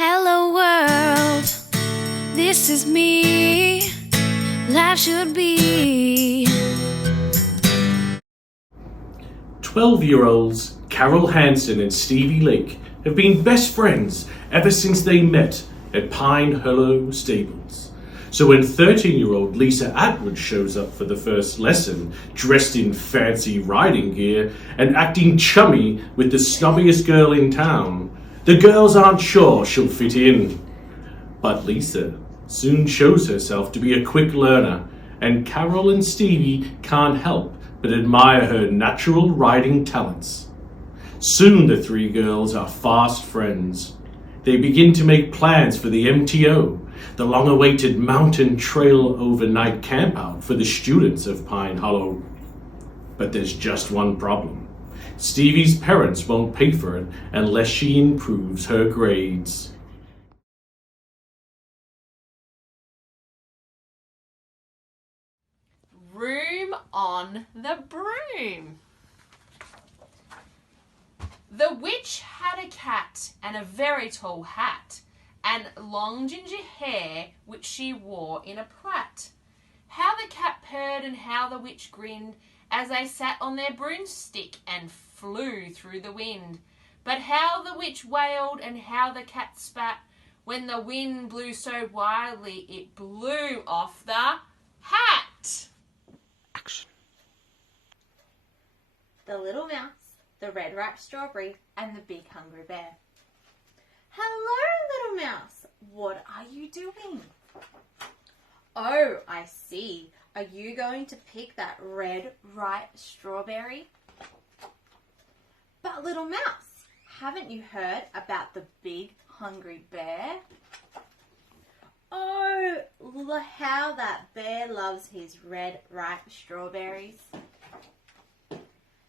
Hello world, this is me. Life should be. 12-year-olds Carol Hansen and Stevie Lake have been best friends ever since they met at Pine Hollow Stables. So when 13-year-old Lisa Atwood shows up for the first lesson, dressed in fancy riding gear and acting chummy with the snobbiest girl in town, the girls aren't sure she'll fit in. But Lisa soon shows herself to be a quick learner, and Carol and Stevie can't help but admire her natural riding talents. Soon the three girls are fast friends. They begin to make plans for the MTO, the long-awaited mountain trail overnight campout for the students of Pine Hollow. But there's just one problem. Stevie's parents won't pay for it unless she improves her grades. Room on the broom. The witch had a cat and a very tall hat, and long ginger hair which she wore in a plait. How the cat purred and how the witch grinned, as they sat on their broomstick and flew through the wind. But how the witch wailed and how the cat spat, when the wind blew so wildly it blew off the hat. Action. The little mouse, the red ripe strawberry, and the big hungry bear. Hello, little mouse. What are you doing? Oh, I see. Are you going to pick that red ripe strawberry? But little mouse, haven't you heard about the big hungry bear? Oh, how that bear loves his red ripe strawberries.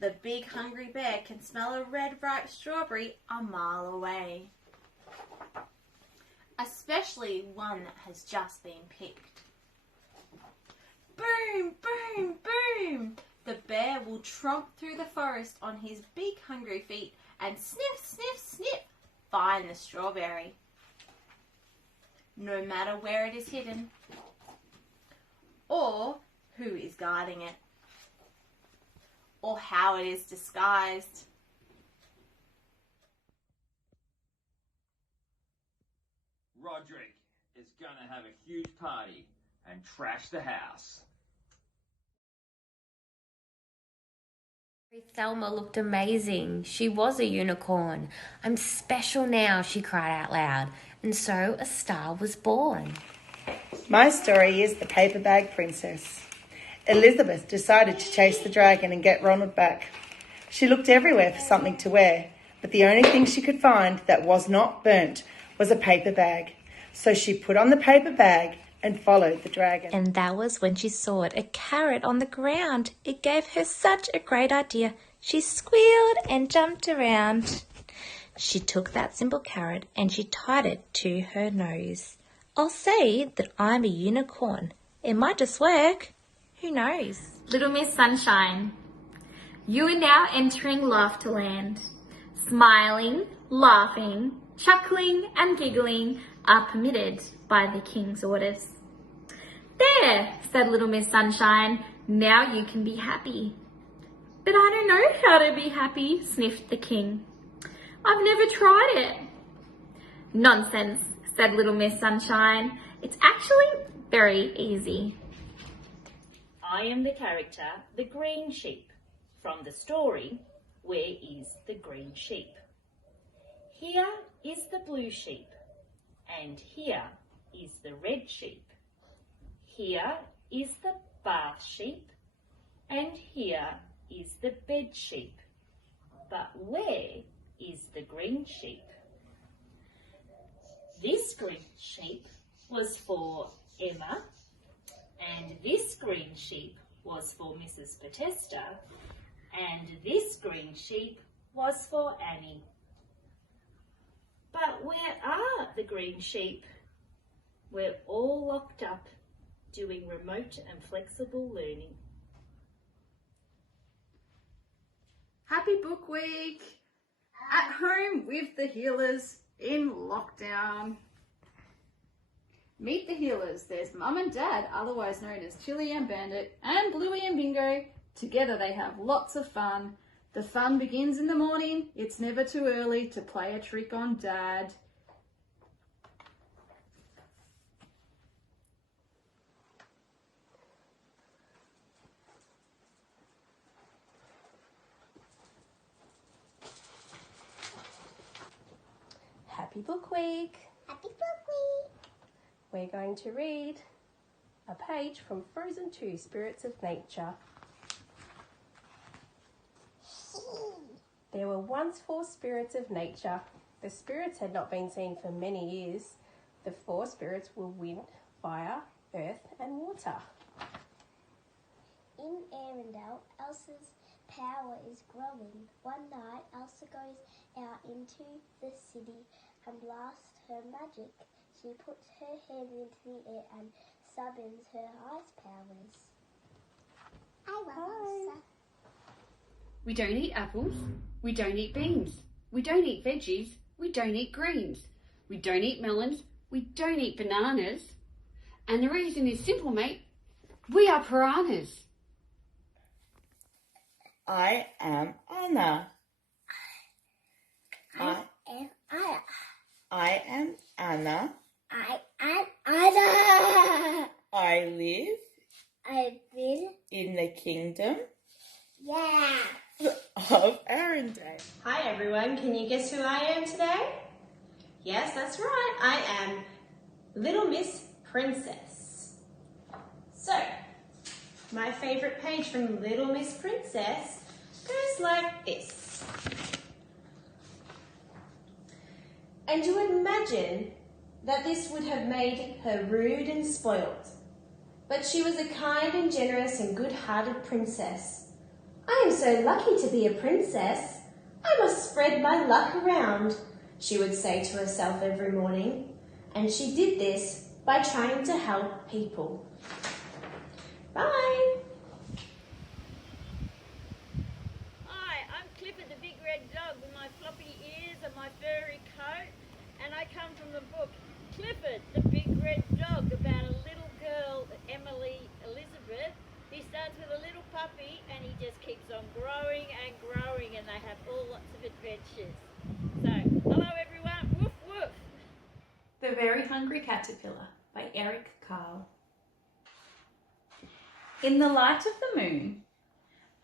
The big hungry bear can smell a red ripe strawberry a mile away, especially one that has just been picked. Boom, boom, boom! The bear will tromp through the forest on his big hungry feet and sniff, sniff, sniff, find the strawberry. No matter where it is hidden or who is guarding it, or how it is disguised. Roderick is gonna have a huge party and trash the house. Thelma looked amazing. She was a unicorn. I'm special now, she cried out loud. And so a star was born. My story is The Paper Bag Princess. Elizabeth decided to chase the dragon and get Ronald back. She looked everywhere for something to wear, but the only thing she could find that was not burnt was a paper bag. So she put on the paper bag and followed the dragon. And that was when she saw it, a carrot on the ground. It gave her such a great idea. She squealed and jumped around. She took that simple carrot and she tied it to her nose. I'll say that I'm a unicorn. It might just work. Who knows? Little Miss Sunshine, you are now entering Laughterland. Smiling, laughing, chuckling and giggling are permitted by the King's orders. There, said Little Miss Sunshine, now you can be happy. But I don't know how to be happy, sniffed the King. I've never tried it. Nonsense, said Little Miss Sunshine. It's actually very easy. I am the character, the green sheep. From the story, Where is the Green Sheep? Here is the blue sheep, and here is the red sheep. Here is the bath sheep, and here is the bed sheep. But where is the green sheep? This green sheep was for Emma, and this green sheep was for Mrs. Potesta, and this green sheep was for Annie. But where are the green sheep? We're all locked up doing remote and flexible learning. Happy Book Week! At home with the healers in lockdown. Meet the healers. There's Mum and Dad, otherwise known as Chili and Bandit, and Bluey and Bingo. Together they have lots of fun. The fun begins in the morning. It's never too early to play a trick on Dad. Happy Book Week! Happy Book Week! We're going to read a page from Frozen 2, Spirits of Nature. There were once 4 spirits of nature. The spirits had not been seen for many years. The 4 spirits were wind, fire, earth and water. In Arendelle, Elsa's power is growing. One night, Elsa goes out into the city and blasts her magic. She puts her hand into the air and summons her ice powers. I love Elsa. We don't eat apples. We don't eat beans. We don't eat veggies. We don't eat greens. We don't eat melons. We don't eat bananas. And the reason is simple, mate. We are piranhas. I am Anna. I am Anna. I am Anna. I am Anna. I live in the kingdom of Arendelle. Hi everyone, can you guess who I am today? Yes, that's right, I am Little Miss Princess. So, my favourite page from Little Miss Princess goes like this. And you would imagine that this would have made her rude and spoilt. But she was a kind and generous and good-hearted princess. I am so lucky to be a princess. I must spread my luck around, she would say to herself every morning. And she did this by trying to help people. Bye. Hi, I'm Clifford the big red dog with my floppy ears and my furry coat, and I come from the book Clifford the big red dog about a little girl, Emily Elizabeth. He starts with a little puppy and he just keeps on growing and growing, and they have all lots of adventures. So, hello everyone, woof woof. The Very Hungry Caterpillar by Eric Carle. In the light of the moon,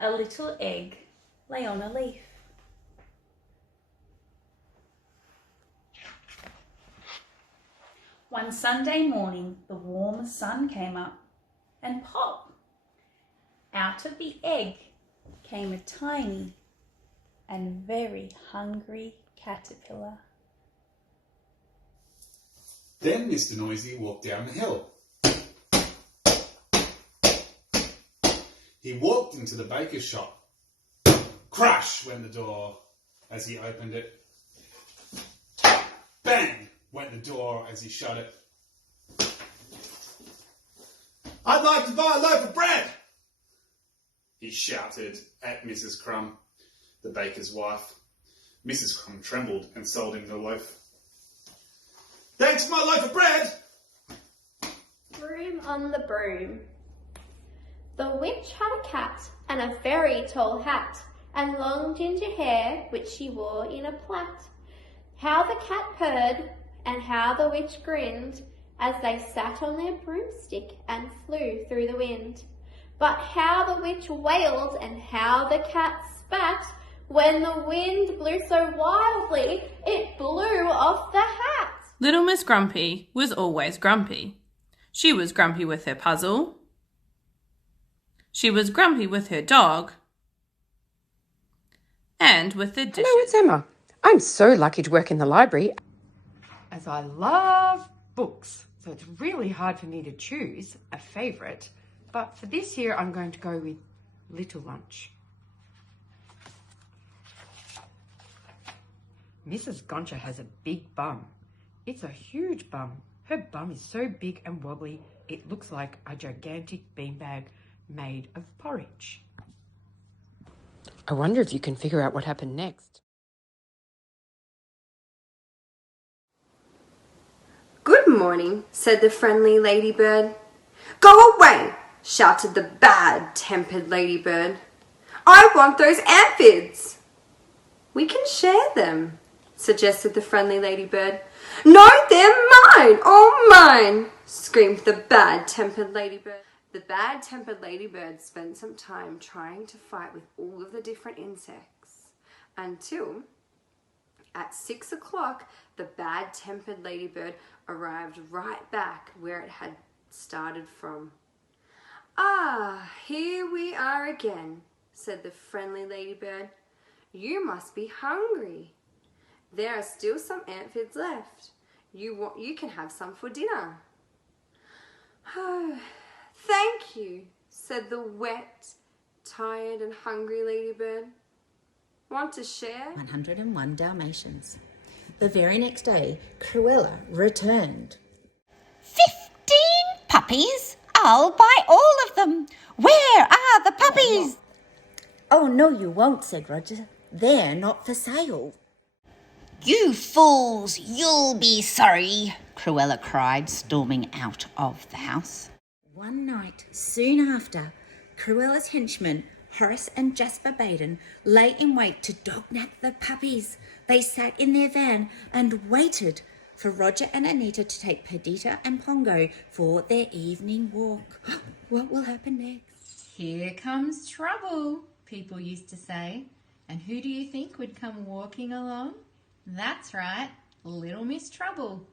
a little egg lay on a leaf. One Sunday morning, the warm sun came up, and pop! Out of the egg came a tiny and very hungry caterpillar. Then Mr. Noisy walked down the hill. He walked into the baker's shop. Crash went the door as he opened it. Bang went the door as he shut it. I'd like to buy a loaf of bread, he shouted at Mrs. Crumb, the baker's wife. Mrs. Crumb trembled and sold him the loaf. Thanks for my loaf of bread! Broom on the broom. The witch had a cat and a very tall hat and long ginger hair which she wore in a plait. How the cat purred and how the witch grinned as they sat on their broomstick and flew through the wind. But how the witch wailed and how the cat spat when the wind blew so wildly it blew off the hat. Little Miss Grumpy was always grumpy. She was grumpy with her puzzle. She was grumpy with her dog. And with the dishes. Hello, it's Emma. I'm so lucky to work in the library, as I love books. So it's really hard for me to choose a favourite. But for this year, I'm going to go with Little Lunch. Mrs. Goncha has a big bum. It's a huge bum. Her bum is so big and wobbly, it looks like a gigantic beanbag made of porridge. I wonder if you can figure out what happened next. morning, said the friendly ladybird. Go away, shouted the bad-tempered ladybird. I want those aphids. We can share them, suggested the friendly ladybird. No, they're mine, all mine, screamed the bad-tempered ladybird. The bad-tempered ladybird spent some time trying to fight with all of the different insects until at 6 o'clock the bad-tempered ladybird arrived right back where it had started from. Ah, here we are again, said the friendly ladybird. You must be hungry. There are still some aphids left. You can have some for dinner. Oh, thank you, said the wet, tired and hungry ladybird. Want to share? 101 Dalmatians. The very next day, Cruella returned. 15 puppies? I'll buy all of them. Where are the puppies? Oh, no, you won't, said Roger. They're not for sale. You fools, you'll be sorry, Cruella cried, storming out of the house. One night, soon after, Cruella's henchmen, Horace and Jasper Baden, lay in wait to dog-nap the puppies. They sat in their van and waited for Roger and Anita to take Perdita and Pongo for their evening walk. What will happen next? Here comes trouble, people used to say. And who do you think would come walking along? That's right, Little Miss Trouble.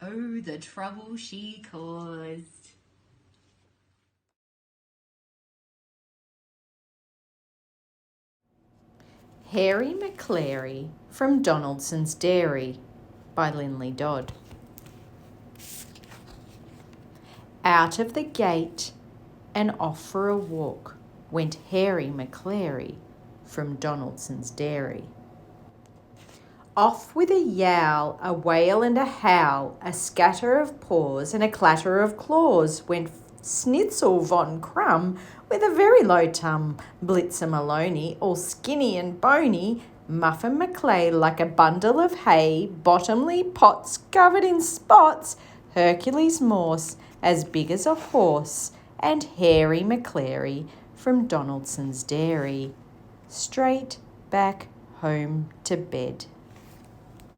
Oh, the trouble she caused. Harry McClary from Donaldson's Dairy by Linley Dodd. Out of the gate and off for a walk went Harry McClary from Donaldson's Dairy. Off with a yowl, a wail and a howl, a scatter of paws and a clatter of claws went Schnitzel von Crumb with a very low tum, Blitzer Maloney, all skinny and bony, Muffin Maclay like a bundle of hay, Bottomley Potts covered in spots, Hercules Morse as big as a horse, and Harry McClary from Donaldson's Dairy, straight back home to bed.